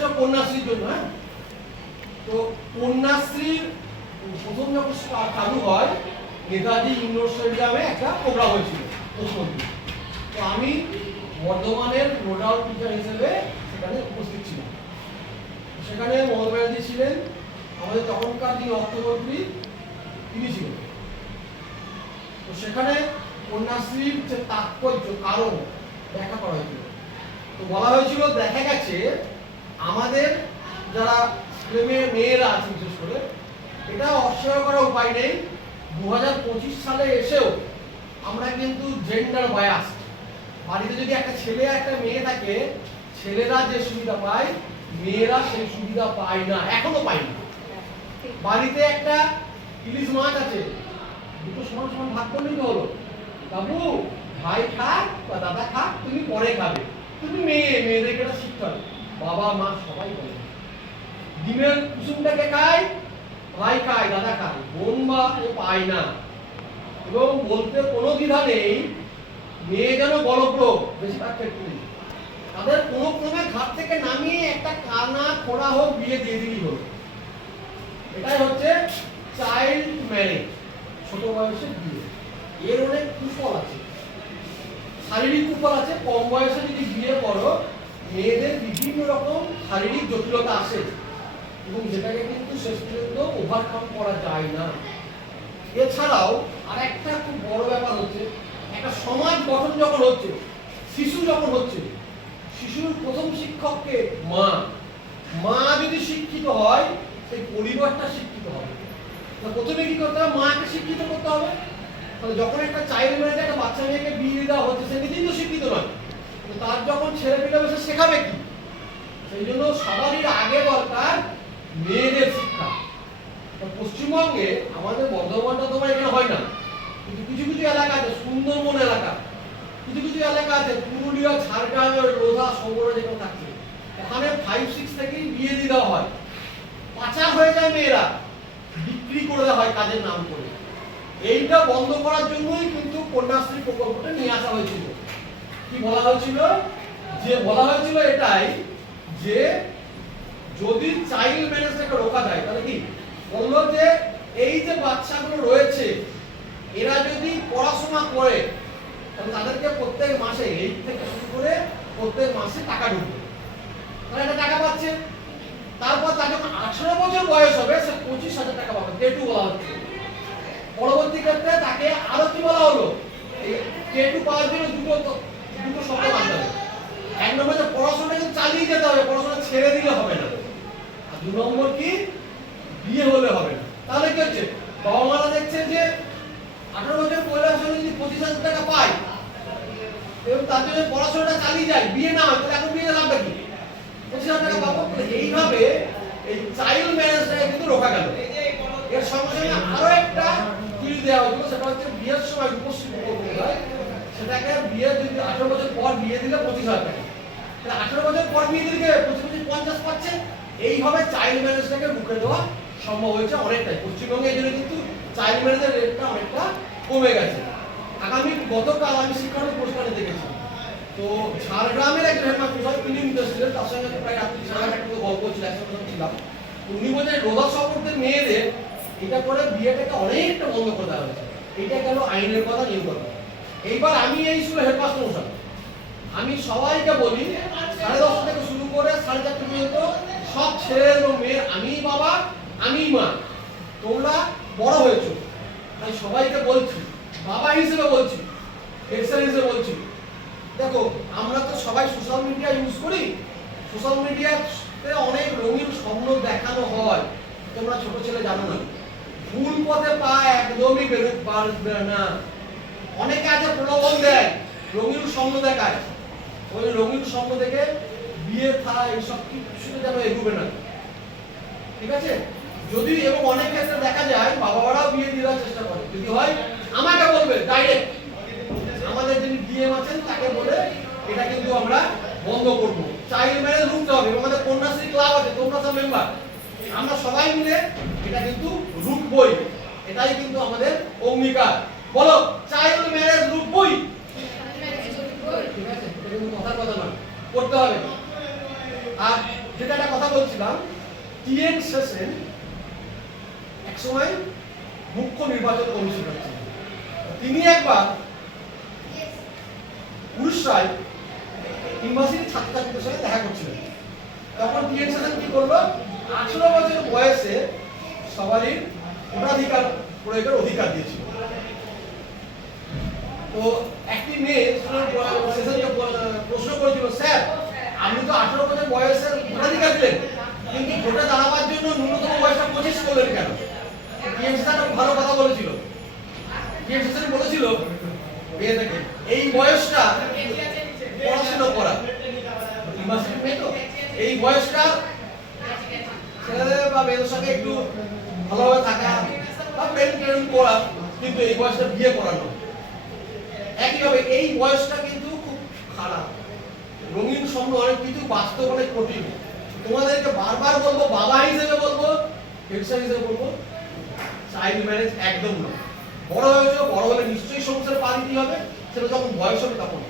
এসেছো কন্যাশ্রীর জন্য। হ্যাঁ, তো কন্যাশ্রীর প্রথম যখন চালু হয় নেতাজি ইন্ডোর স্টেডিয়ামে একটা প্রোগ্রাম হয়েছিল মুখ্যমন্ত্রী, তো আমি বর্ধমানের নোডাল টিচার হিসেবে সেখানে উপস্থিত ছিলাম। সেখানে মমতা ব্যানার্জি ছিলেন, আমাদের তখনকার যিনি অর্থমন্ত্রী তিনি ছিলেন। তো সেখানে কন্যাশ্রীর যে তাৎপর্য কারণ ব্যাখ্যা করা হয়েছিল। তো বলা হয়েছিল দেখা গেছে আমাদের যারা মেয়েরা আছে বিশেষ করে, এটা অস্বীকার করার উপায় নেই, 2025 সালে এসেও আমরা কিন্তু জেন্ডার বায়াস, বাড়িতে যদি একটা ছেলে একটা মেয়ে থাকে, ছেলেরা যে সুবিধা পায় মেয়েরা সেই সুবিধা পায় না, এখনো পায় না। বাড়িতে একটা ইলিশ মাছ আছে, দুটো সমান সমান ভাগ করলেই তো হলো, বাবু ভাই খাক বা দাদা খাক, তুমি পরে খাবে, তুমি মেয়েদেরকে এটা শিখতে হবে, বাবা মা সবাই বলে। ডিমের কুসুমটাকে খায়, ভাই খায় দাদা খায়, বোন বা ও পায় না। এবং বলতে কোনো দ্বিধা নেই, মেয়ে যেন বলপ্রব বেশিরভাগ ক্ষেত্রে, তাদের কোনো ক্রমে ঘাট থেকে নামিয়ে একটা কানা খোড়া হোক বিয়ে দিয়ে দিলেই হলো। এটাই হচ্ছে চাইল্ড ম্যারেজ, ছোট বয়সে বিয়ে। এর অনেক কুফল আছে, শারীরিক কুফল আছে। কম বয়সে যদি বিয়ে করো মেয়েদের বিভিন্ন রকম শারীরিক জটিলতা আসে এবং যেটাকে কিন্তু শেষ পর্যন্ত ওভারকাম করা যায় না। এছাড়াও আর একটা খুব বড় ব্যাপার হচ্ছে, একটা সমাজ গঠন যখন হচ্ছে, শিশু যখন হচ্ছে, শিশুর প্রথম শিক্ষককে মা। মা যদি শিক্ষিত হয় সেই পরিবারটা শিক্ষিত হবে। প্রথমে কি করতে হবে? মাকে শিক্ষিত করতে হবে। তাহলে যখন একটা চাইল্ড ম্যারেজে একটা বাচ্চা মেয়েকে বিয়ে দেওয়া হচ্ছে, সে নিজেই তো শিক্ষিত নয়, তার যখন ছেলে পেলে বসে শেখাবে কি? সেই জন্য সবারই আগে দরকার মেয়েদের শিক্ষা। পশ্চিমবঙ্গে আমাদের বর্ধমানটা তোমার এখানে হয় না, কিন্তু কিছু কিছু এলাকা আছে, সুন্দরবন এলাকা, কিছু কিছু এলাকা আছে, পুরুলিয়া, ঝাড়গ্রাম, লোধা, সবরা যেখানে থাকছে, ওখানে 5-6 থেকেই বিয়ে দিয়ে দেওয়া হয়, পাচার হয়ে যায় মেয়েরা, বিক্রি করে দেওয়া হয় কাজের নাম করে। এইটা বন্ধ করার জন্যই কিন্তু কন্যাশ্রী প্রকল্পটা নিয়ে আসা হয়েছিল। কি বলা হয়েছিল? বলা হয়েছিল এটাই যে যদি চাইল্ড ম্যারেজটাকে রোকা যায়, তাহলে কি বললো যে এই যে বাচ্চাগুলো রয়েছে এরা যদি পড়াশোনা করে তাহলে তাদেরকে প্রত্যেক মাসে 8 থেকে শুরু করে প্রত্যেক মাসে টাকা ঢুকবে, তাহলে এটা টাকা পাচ্ছে। তারপর তার যখন 18 বছর বয়স হবে সে 25,000 টাকা পাবে, কেটু বলা হচ্ছে। পরবর্তী ক্ষেত্রে তাকে আরো কি বলা হলো, এই কেটু পাওয়ার জন্য দুটো শর্ত মানতে হবে। এক নম্বর যে পড়াশোনা কিন্তু চালিয়ে যেতে হবে, পড়াশোনা ছেড়ে দিলে হবে না। আর 2 নম্বর কি, বিয়ে হলে হবে না। তাহলে কি হচ্ছে, বাবা মারা দেখছে যে 18 বছর বয়স হলে যদি 25,000 টাকা পায় এবং তার জন্য পড়াশোনাটা চালিয়ে যায়, বিয়ে না হয়, তাহলে এখন বিয়ে লাভটা কি? 25,000 টাকা পাবো। এইভাবে এই চাইল্ড ম্যারেজটা কিন্তু রোকা গেল। এর সঙ্গে সঙ্গে আরো একটা বিল দেওয়া হলো, সেটা হচ্ছে বিয়ের সময় রূপশ্রী প্রকল্প হয়, সেটাকে বিয়ে যদি 18 বছর পর বিয়ে দিলে 25,000 টাকা, তাহলে 18 বছর পর বিয়ে দিলে 25 50 পাচ্ছে। এইভাবে চাইল্ড ম্যারেজটাকে রুখে দেওয়া সম্ভব হয়েছে অনেকটাই পশ্চিমবঙ্গে। এই জন্য কিন্তু চাইল্ড ম্যারেজের রেটটা অনেকটা কমে গেছে। গতকাল আমি শিক্ষার পুরস্কারে দেখেছি, তো ঝাড়গ্রামের একজন হেডমাস্টার, তিনি ইন্টারেস্টেড, তার সঙ্গে প্রায় রাত্রি 8:30 গল্প ছিল, একসাথে ছিলাম। উনি বলছেন রোধা সম্পর্কের মেয়েদের এটা করে বিয়েটাকে অনেকটা বন্ধ করে দেওয়া হয়েছে। এটা গেল আইনের কথা, নিয়ম কথা। এইবার আমি এই স্কুলের হেডমাস্টার মশাই, আমি সবাইকে বলি 10:30 থেকে শুরু করে 4:30 পর্যন্ত সব ছেলে এবং মেয়ে, আমি বাবা আমি মা, তোমরা বড় হয়েছো, আমি সবাইকে বলছি, বাবা হিসেবে বলছি, হেডস্যার হিসেবে বলছি, দেখো আমরা তো সবাই সোশ্যাল মিডিয়া ইউজ করি, সোশ্যাল মিডিয়াতে অনেক রঙিন স্বপ্ন দেখানো হয়, তোমরা ছোট ছেলে জানো না, ভুল পথে পা একদমই বেরোবে না। অনেকে আছে প্রলোভন দেয়, রঙিন স্বপ্ন দেখায়, ওই রঙিন স্বপ্ন দেখে বিয়ে থা এইসব কিছু যেন এগোবে না, ঠিক আছে? যদি এবং অনেক ক্ষেত্রে দেখা যায় বাবারাও বিয়ে দেওয়ার চেষ্টা করে, যদি হয় আমাকে বলবে ডাইরেক্ট, আমাদের যিনি ডিএম আছেন তাকে বলে এটা কিন্তু আমরা বন্ধ করব। চাইল্ড ম্যারেজ রুখতে হবে। আমাদের কন্যাশ্রী ক্লাব আছে, তোমরা সব মেম্বার, আমরা সবাই মিলে এটা কিন্তু রুখবই। এটাই কিন্তু আমাদের অঙ্গীকার। বলো চাইল্ড ম্যারেজ রুখবই, ঠিক আছে? এটা কিন্তু কথার কথা নয়, করতে হবে। আর যেটা একটা বলছিলাম টিএন সেশন একসময় মুখ্য নির্বাচন কমিশনার ছিলেন। তিনি একবার উড়িষ্যায় ইউনিভার্সিটির ছাত্রছাত্রীদের সঙ্গে দেখা করছিলেন। তখন টিএন সেশন কি করলো, 18 বছর বয়সে সবারই ভোটাধিকার প্রয়োগের অধিকার দিয়েছিল। তো একটি মেয়ে সেশনকে প্রশ্ন করেছিল, স্যার আপনি তো 18 বছর বয়সে ভোটাধিকার দিলেন, কিন্তু ভোটে দাঁড়াবার জন্য ন্যূনতম বয়সটা 25 করলেন কেন? টিএন সেশন ভালো কথা বলেছিল। টিএন সেশন বলেছিল মেয়েটাকে, এই বয়সটা পড়াশোনা করা, এই বয়সটা ছেলেদের বা মেয়েদের সঙ্গে একটু ভালোভাবে থাকা বা প্রেম প্রেম করা, কিন্তু এই বয়সটা বিয়ে করানো। একইভাবে এই বয়সটা কিন্তু খুব খারাপ। রঙিন স্বপ্ন অনেক কিছু, বাস্তব অনেক কঠিন। তোমাদেরকে বারবার বলবো, বাবা হিসেবে বলবো, ব্যবসায়ী হিসেবে বলবো, চাইল্ড ম্যারেজ একদম না। বড় হয়েছে, বড় হলে নিশ্চয়ই সংসার পা দিতে হবে, সেটা যখন বয়স হবে তখন।